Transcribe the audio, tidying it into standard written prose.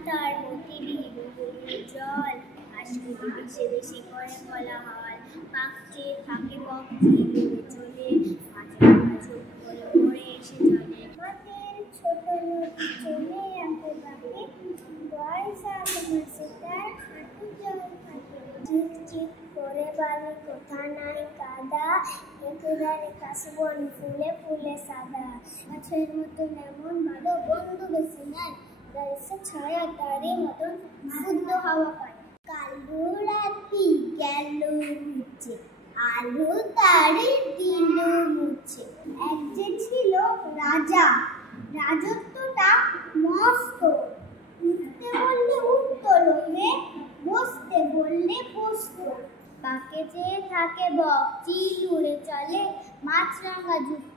তার গতিবিহীন জল হাসি দেশে দেশে করে কোলাহল পাখছে ফাঁকে বক চিলে চলে মাঝে মাঝে করে পড়ে এসে চলে আমাদের ছোট নদী চলে আসে বাকি বয়সা মাসে তার হাঁটু জল থাকে চিক চিক করে বালি কোথা নাই কাদা একেবারে কাশবন ফুলে ফুলে সাদা গাছের মতন এমন ভালো বন্ধু বেশি নাই গাছে ছায়া তারে মতন শুদ্ধ হাওয়া পায় কালো রাতি গেল মুছে আলো তারে দিল মুছে এক যে ছিল রাজা রাজত্বটা মস্ত উঠতে বললে উঠত লোকে বসতে বললে বসত পাকে চেয়ে থাকে বক চিল উড়ে চলে মাছরাঙা যুক্ত